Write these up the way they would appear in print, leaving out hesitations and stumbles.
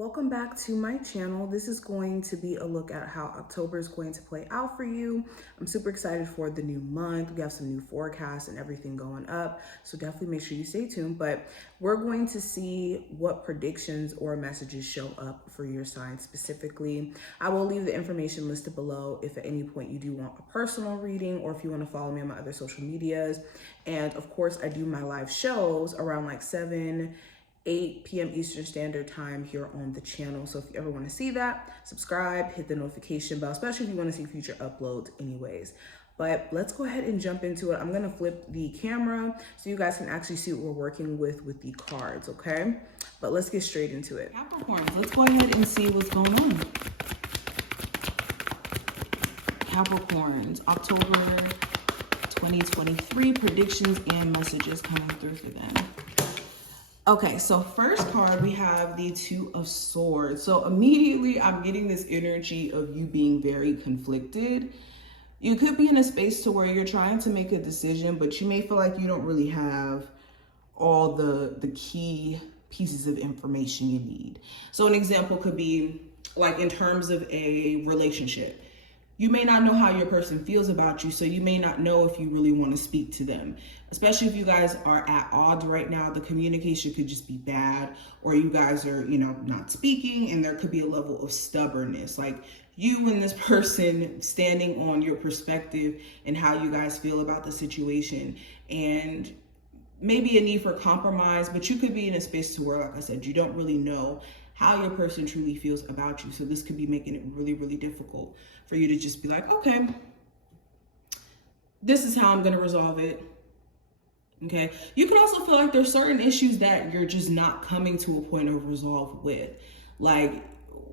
Welcome back to my channel. This is going to be a look at how October is going to play out for you. I'm super excited for the new month. We have some new forecasts and everything going up, so definitely make sure you stay tuned. But we're going to see what predictions or messages show up for your sign specifically. I will leave the information listed below if at any point you do want a personal reading or if you want to follow me on my other social medias. And of course, I do my live shows around like 8 p.m. Eastern Standard Time here on the channel. So if you ever want to see that, subscribe, hit the notification bell, especially if you want to see future uploads anyways. But let's go ahead and jump into it. I'm going to flip the camera so you guys can actually see what we're working with the cards, okay? But let's get straight into it. Capricorns, let's go ahead and see what's going on. Capricorns, October 2023, predictions and messages coming through for them. Okay, so first card, we have the Two of Swords. So immediately I'm getting this energy of you being very conflicted. You could be in a space to where you're trying to make a decision, but you may feel like you don't really have all the key pieces of information you need. So an example could be like in terms of a relationship. You may not know how your person feels about you, so you may not know if you really want to speak to them. Especially if you guys are at odds right now, the communication could just be bad, or you guys are, not speaking, and there could be a level of stubbornness. Like you and this person standing on your perspective and how you guys feel about the situation, and maybe a need for compromise, but you could be in a space to where, like I said, you don't really know how your person truly feels about you. So this could be making it really, really difficult for you to just be like, okay, this is how I'm going to resolve it. Okay. You can also feel like there's certain issues that you're just not coming to a point of resolve with. Like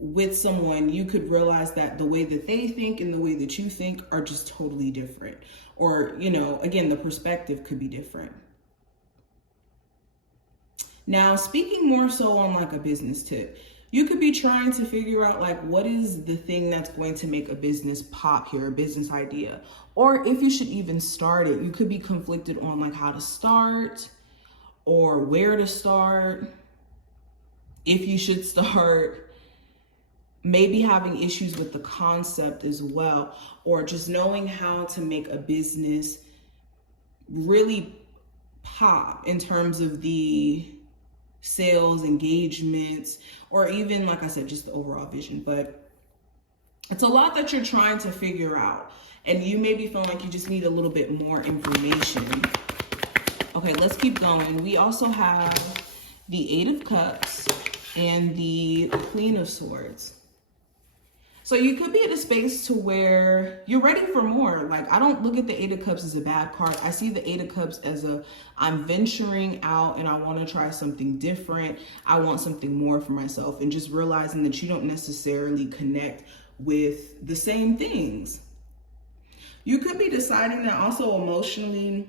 with someone, you could realize that the way that they think and the way that you think are just totally different. Or, again, the perspective could be different. Now, speaking more so on like a business tip, you could be trying to figure out like what is the thing that's going to make a business pop here, a business idea, or if you should even start it. You could be conflicted on like how to start or where to start, if you should start, maybe having issues with the concept as well, or just knowing how to make a business really pop in terms of the sales, engagements, or even, like I said, just the overall vision. But it's a lot that you're trying to figure out, and you maybe feel like you just need a little bit more information. Okay, let's keep going. We also have the Eight of Cups and the Queen of Swords. So you could be in a space to where you're ready for more. Like, I don't look at the Eight of Cups as a bad card. I see the Eight of Cups as I'm venturing out and I want to try something different. I want something more for myself, and just realizing that you don't necessarily connect with the same things. You could be deciding that also emotionally,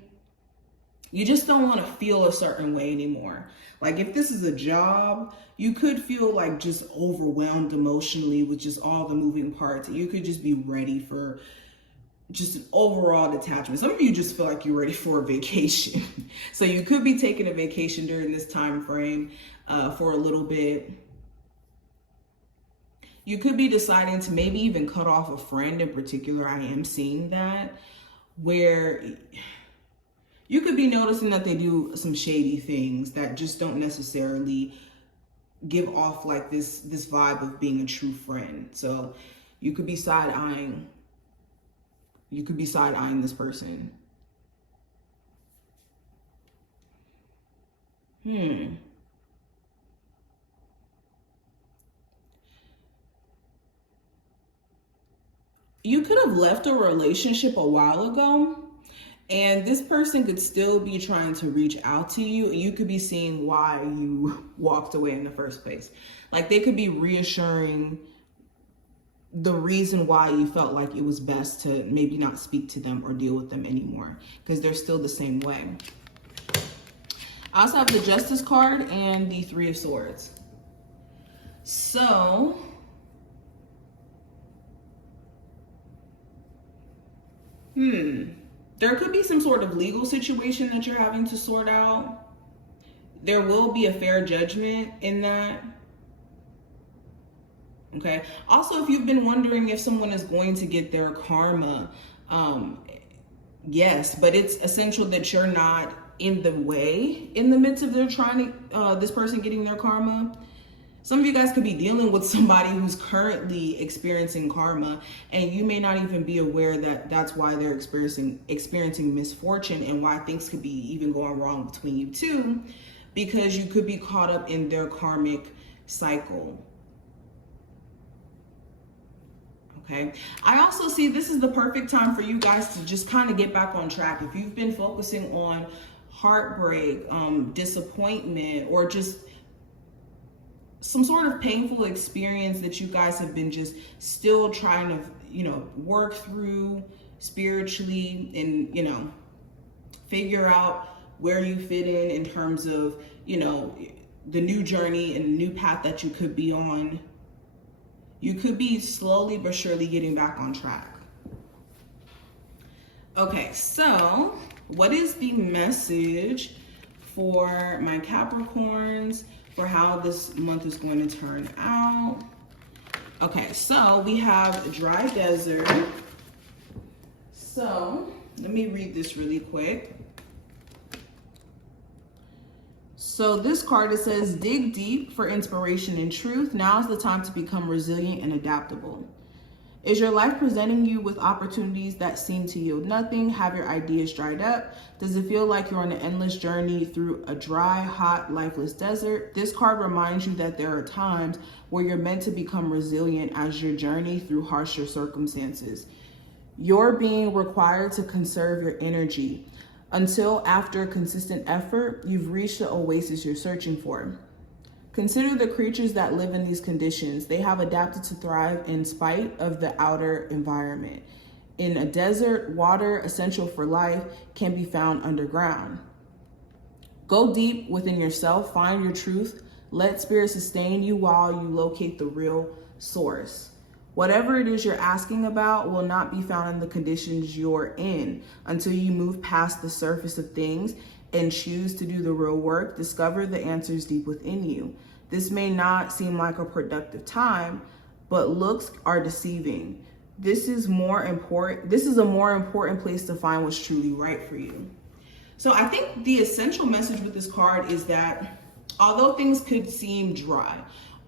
you just don't want to feel a certain way anymore. Like if this is a job, you could feel like just overwhelmed emotionally with just all the moving parts. You could just be ready for just an overall detachment. Some of you just feel like you're ready for a vacation. So you could be taking a vacation during this time frame for a little bit. You could be deciding to maybe even cut off a friend in particular. I am seeing that, where you could be noticing that they do some shady things that just don't necessarily give off like this vibe of being a true friend. So you could be side-eyeing this person. You could have left a relationship a while ago, and this person could still be trying to reach out to you, and you could be seeing why you walked away in the first place. Like they could be reassuring the reason why you felt like it was best to maybe not speak to them or deal with them anymore, because they're still the same way. I also have the Justice card and the Three of Swords. So there could be some sort of legal situation that you're having to sort out. There will be a fair judgment in that. Okay. Also, if you've been wondering if someone is going to get their karma, yes, but it's essential that you're not in the way in the midst of their trying to, this person getting their karma. Some of you guys could be dealing with somebody who's currently experiencing karma, and you may not even be aware that that's why they're experiencing misfortune, and why things could be even going wrong between you two, because you could be caught up in their karmic cycle. Okay. I also see this is the perfect time for you guys to just kind of get back on track. If you've been focusing on heartbreak, disappointment, or just some sort of painful experience that you guys have been just still trying to, work through spiritually, and, figure out where you fit in terms of, the new journey and new path that you could be on. You could be slowly but surely getting back on track. Okay, so what is the message for my Capricorns for how this month is going to turn out? Okay, so we have dry desert. So let me read this really quick. So this card, it says, dig deep for inspiration and truth. Now's the time to become resilient and adaptable. Is your life presenting you with opportunities that seem to yield nothing? Have your ideas dried up? Does it feel like you're on an endless journey through a dry, hot, lifeless desert? This card reminds you that there are times where you're meant to become resilient as you journey through harsher circumstances. You're being required to conserve your energy until, after consistent effort, you've reached the oasis you're searching for. Consider the creatures that live in these conditions. They have adapted to thrive in spite of the outer environment. In a desert, water, essential for life, can be found underground. Go deep within yourself, find your truth, let spirit sustain you while you locate the real source. Whatever it is you're asking about will not be found in the conditions you're in until you move past the surface of things and choose to do the real work. Discover the answers deep within you. This may not seem like a productive time, but looks are deceiving. This is a more important place to find what's truly right for you. So I think the essential message with this card is that although things could seem dry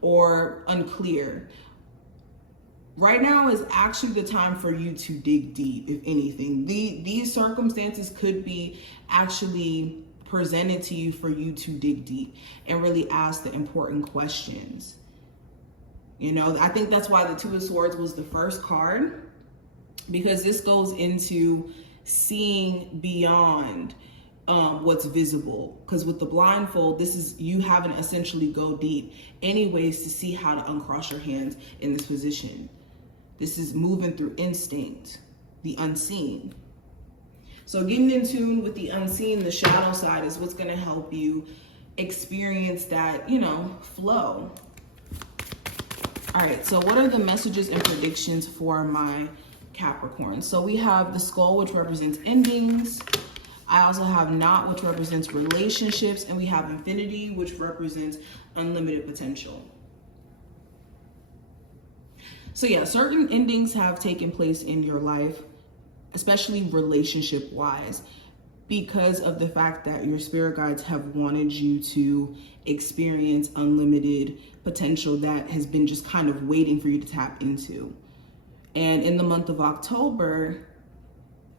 or unclear, right now is actually the time for you to dig deep, if anything. These circumstances could be actually presented to you for you to dig deep and really ask the important questions. I think that's why the Two of Swords was the first card, because this goes into seeing beyond what's visible. Because with the blindfold, this is you having to essentially go deep anyways to see how to uncross your hands in this position. This is moving through instinct, the unseen. So getting in tune with the unseen, the shadow side, is what's going to help you experience that, flow. All right, so what are the messages and predictions for my Capricorn? So we have the skull, which represents endings. I also have knot, which represents relationships. And we have infinity, which represents unlimited potential. So yeah, certain endings have taken place in your life, especially relationship wise, because of the fact that your spirit guides have wanted you to experience unlimited potential that has been just kind of waiting for you to tap into. And in the month of October,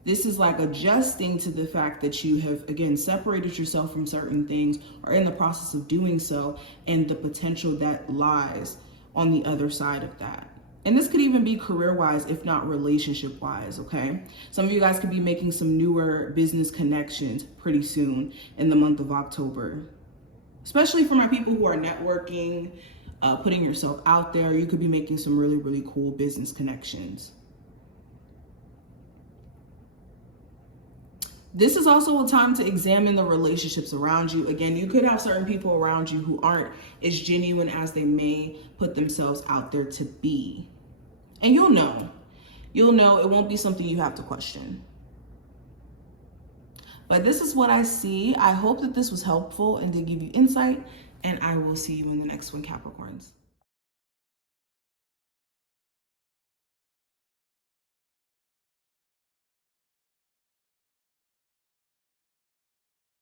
this is like adjusting to the fact that you have, again, separated yourself from certain things or in the process of doing so, and the potential that lies on the other side of that. And this could even be career-wise, if not relationship-wise, okay? Some of you guys could be making some newer business connections pretty soon in the month of October. Especially for my people who are networking, putting yourself out there, you could be making some really, really cool business connections. This is also a time to examine the relationships around you. Again, you could have certain people around you who aren't as genuine as they may put themselves out there to be. And you'll know it won't be something you have to question. But this is what I see. I hope that this was helpful and did give you insight, and I will see you in the next one, Capricorns.